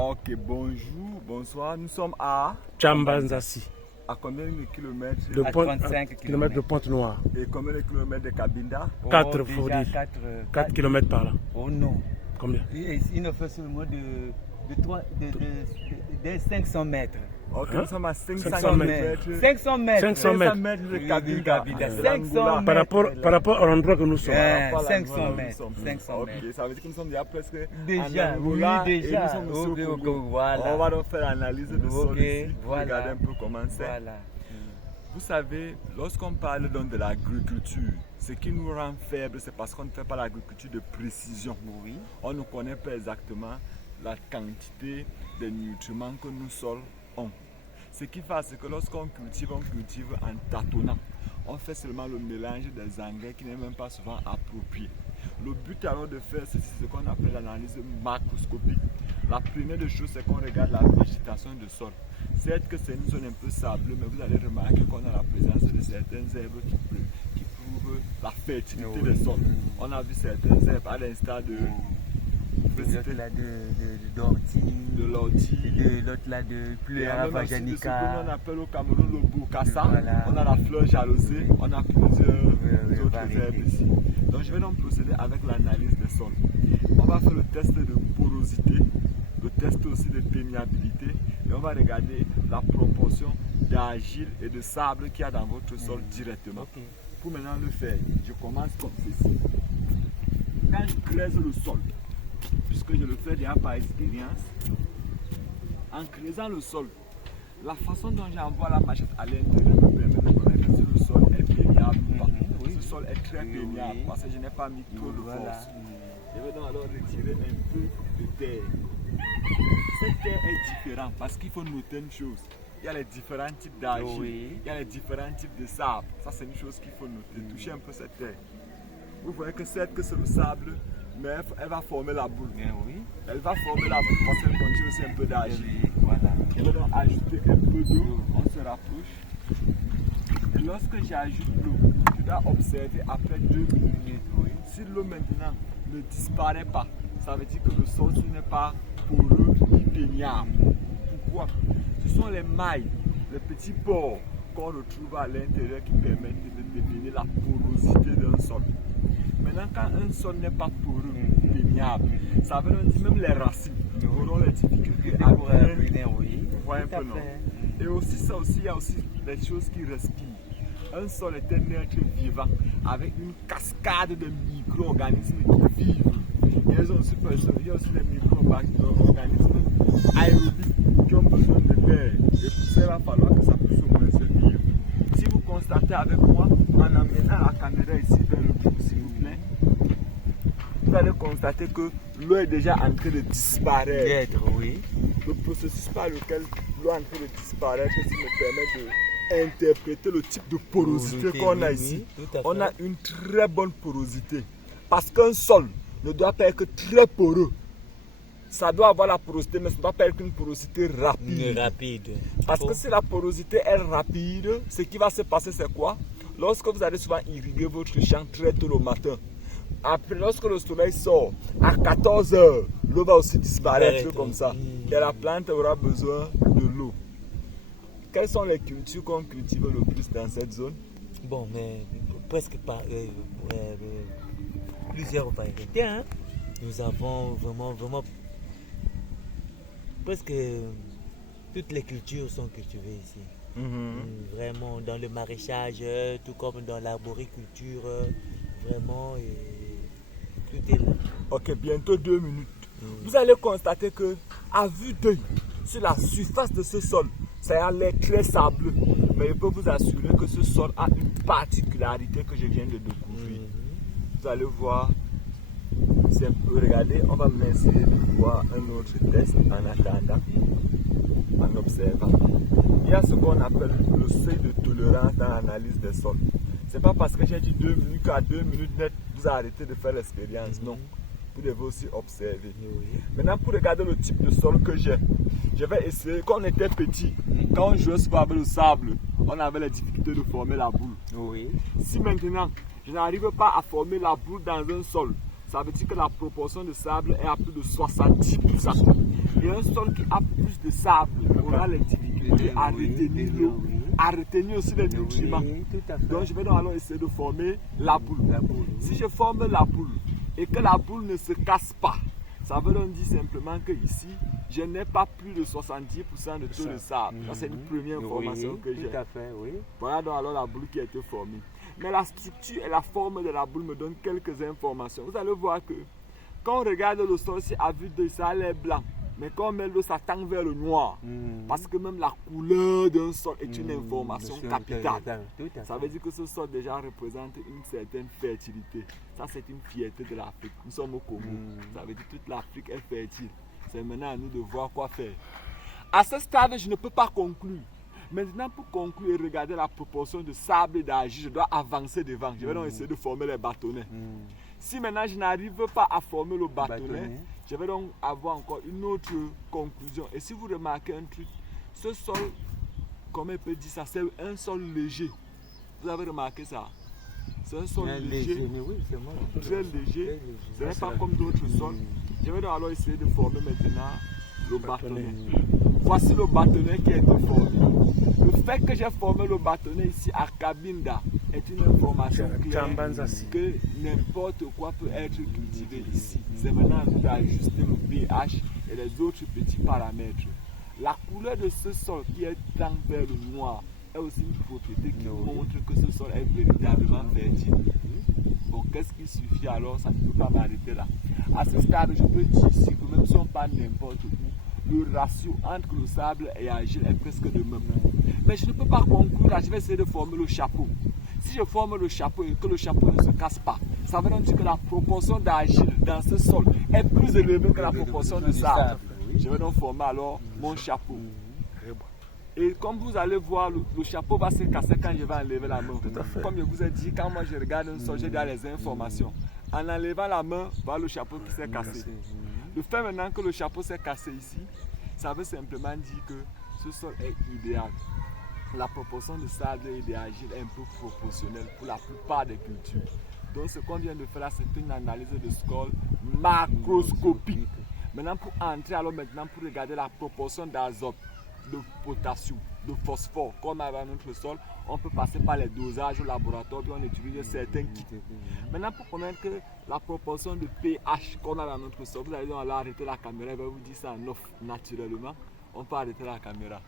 Ok, bonjour, bonsoir. Nous sommes à Tchambanzassi. À combien de kilomètres Le À pont, 35 kilomètres de Pointe-Noire. Et combien de kilomètres de Cabinda? 4, faut dire. 4 km par là. Oh non. Combien? Il ne fait seulement de 500 mètres. Ok, Hein? nous sommes à 500 500 mètres. 500 mètres. 500 mètres. de Cabinda. Cabinda. De 500 l'Angola. mètres. Par rapport à l'endroit que nous sommes. Ouais. Par rapport à 500 l'endroit où nous mètres. sommes. 500 Ok, mètres. ça veut dire que nous sommes déjà presque Déjà, en Angola oui, déjà. et nous sommes aussi au Ok, Congo. voilà. On va donc faire l'analyse de sol Ok, ici pour voilà. regarder un peu comment c'est. Voilà. Vous savez, lorsqu'on parle donc de l'agriculture, ce qui nous rend faibles, c'est parce qu'on ne fait pas l'agriculture de précision. Oui. On ne connaît pas exactement la quantité de nutriments que nos sols ont. Ce qui fait, c'est que lorsqu'on cultive, on cultive en tâtonnant. On fait seulement le mélange des engrais qui n'est même pas souvent approprié. Le but alors de faire ceci, c'est ce qu'on appelle l'analyse macroscopique. La première des choses, c'est qu'on regarde la végétation du sol. Certes que c'est une zone un peu sableux, mais vous allez remarquer qu'on a la présence de certaines herbes qui prouvent la fertilité des sols. On a vu certaines herbes à l'instar de L'autre là d'ortie. de l'ortie. L'autre là de Et Pleuria en même aussi de ce que vajanica. l'on appelle au Cameroun le bokassa. Voilà. On a la fleur jalousée, on a plusieurs autres variétés. herbes ici. Donc je vais donc procéder avec l'analyse des sols. On va faire le test de porosité, le test aussi de perméabilité et on va regarder la proportion d'argile et de sable qu'il y a dans votre sol directement. Ok. Pour maintenant le faire, je commence comme ceci. Quand je creuse le sol, puisque je le fais déjà par expérience, en creusant le sol, la façon dont j'envoie la machette à l'intérieur me permet de connaître si le sol est perméable ou pas. Oui. Ce sol est très perméable Oui. parce que je n'ai pas mis trop de Voilà. force. Je vais donc alors retirer un peu de terre. Cette terre est différente parce qu'il faut noter une chose. Il y a les différents types d'argile, Oui. il y a les différents types de sable. Ça, c'est une chose qu'il faut noter. Touchez un peu cette terre. Vous voyez que certes que c'est le sable, mais elle va former la boule. Mais oui. Elle va former la boule parce qu'elle contient aussi un peu d'argile. Oui, voilà. Je vais donc ajouter un peu d'eau. On se rapproche. Et lorsque j'ajoute l'eau, tu dois observer après 2 minutes. Oui. Si l'eau maintenant ne disparaît pas, ça veut dire que le sol n'est pas poreux ni perméable. Pourquoi? Ce sont les mailles, les petits pores qu'on retrouve à l'intérieur qui permettent de définir la porosité d'un sol. Maintenant, quand un sol n'est pas poreux, perméable, ça veut dire même les racines auront les difficultés à bien. Oui. Vous voyez un peu, non? Et aussi, ça aussi, il y a aussi des choses qui respirent. Un sol est un être vivant avec une cascade de micro-organismes qui vivent. Il y a aussi des micro-organismes aérobiques qui ont besoin de l'air. Et pour ça, il va falloir que ça puisse au moins se vivre. Si vous constatez avec moi, en amenant la caméra ici vers le bout, s'il vous plaît, vous allez constater que l'eau est déjà en train de disparaître. Oui. Le processus par lequel l'eau est en train de disparaître, ce qui me permet d'interpréter le type de porosité qu'on a ici. On a une très bonne porosité. Parce qu'un sol ne doit pas être très poreux. Ça doit avoir la porosité, mais ça ne doit pas être une porosité rapide. Parce que si la porosité est rapide, ce qui va se passer, c'est quoi? Lorsque vous allez souvent irriguer votre champ très tôt le matin, après, lorsque le soleil sort, à 14 h, l'eau va aussi disparaître comme ça. Et la plante aura besoin de l'eau. Quelles sont les cultures qu'on cultive le plus dans cette zone? Bon, mais presque pas plusieurs variétés. Hein? Nous avons vraiment presque toutes les cultures sont cultivées ici. Vraiment dans le maraîchage, tout comme dans l'arboriculture, vraiment, tout est là. Ok, bientôt 2 minutes. Vous allez constater que, à vue d'œil, sur la surface de ce sol, ça a l'air très sableux. Mais je peux vous assurer que ce sol a une particularité que je viens de découvrir. Vous allez voir, c'est un peu, regardez, on va même essayer de voir un autre test en attendant, en observant. Il y a ce qu'on appelle le seuil de tolérance dans l'analyse des sols. C'est pas parce que j'ai dit 2 minutes qu'à 2 minutes net, vous arrêtez de faire l'expérience. Non. Vous devez aussi observer. Maintenant, pour regarder le type de sol que j'ai, je vais essayer. Quand on était petit, quand on jouait souvent avec le sable, on avait les difficultés de former la boule. Oui. Si maintenant, je n'arrive pas à former la boule dans un sol, ça veut dire que la proportion de sable est à plus de 70%. Et un sol qui a plus de sable aura les difficultés à retenir l'eau, à retenir aussi les nutriments. Oui, tout à fait. Donc je vais donc alors essayer de former la boule. Si je forme la boule et que la boule ne se casse pas, ça veut donc dire simplement que ici, je n'ai pas plus de 70% de taux de sable. Ça, c'est une première information que j'ai. Tout à fait, oui. Voilà donc alors la boule qui a été formée. Mais la structure et la forme de la boule me donnent quelques informations. Vous allez voir que quand on regarde le sol, si à vue d'œil, ça a l'air blanc. Mais quand on met l'eau, ça tend vers le noir. Parce que même la couleur d'un sol est une information capitale. Ça veut dire que ce sol déjà représente une certaine fertilité. Ça, c'est une fierté de l'Afrique. Nous sommes au Congo. Ça veut dire que toute l'Afrique est fertile. C'est maintenant à nous de voir quoi faire. À ce stade, je ne peux pas conclure. Maintenant, pour conclure et regarder la proportion de sable et d'argile, je dois avancer devant. Je vais donc essayer de former les bâtonnets. Si maintenant je n'arrive pas à former le bâtonnet, je vais donc avoir encore une autre conclusion. Et si vous remarquez un truc, ce sol, comme on peut dire ça, c'est un sol léger. Vous avez remarqué ça? C'est un sol léger, très léger. Ce n'est pas comme d'autres sols. Je vais donc alors essayer de former maintenant le bâtonnet. Voici le bâtonnet qui a été formé. Le fait que j'ai formé le bâtonnet ici à Cabinda est une information claire que n'importe quoi peut être cultivé ici. C'est maintenant à nous d'ajuster le pH et les autres petits paramètres. La couleur de ce sol qui est tend vers le noir est aussi une propriété qui montre que ce sol est véritablement fertile. Donc qu'est-ce qui suffit alors? Ça ne peut pas m'arrêter là. À ce stade, je peux dire ici que même si on parle n'importe où, le ratio entre le sable et l'argile est presque le même. Mais je ne peux pas conclure là, je vais essayer de former le chapeau. Si je forme le chapeau et que le chapeau ne se casse pas, ça veut dire que la proportion d'argile dans ce sol est plus élevée que la proportion de sable. Je vais donc former alors mon chapeau. Et comme vous allez voir, le chapeau va se casser quand je vais enlever la main. Comme je vous ai dit, quand moi je regarde un sol, j'ai déjà les informations. En enlevant la main, voilà le chapeau qui s'est cassé. Le fait maintenant que le chapeau s'est cassé ici, ça veut simplement dire que ce sol est idéal. La proportion de sable et d'argile est un peu proportionnelle pour la plupart des cultures. Donc ce qu'on vient de faire là, c'est une analyse de sol macroscopique. Maintenant pour entrer, alors maintenant pour regarder la proportion d'azote, de potassium, de phosphore qu'on a dans notre sol, on peut passer par les dosages au laboratoire puis on utilise certains kits. Maintenant pour connaître la proportion de pH qu'on a dans notre sol, vous allez donc arrêter la caméra, il va vous dire ça en off naturellement. On peut arrêter la caméra.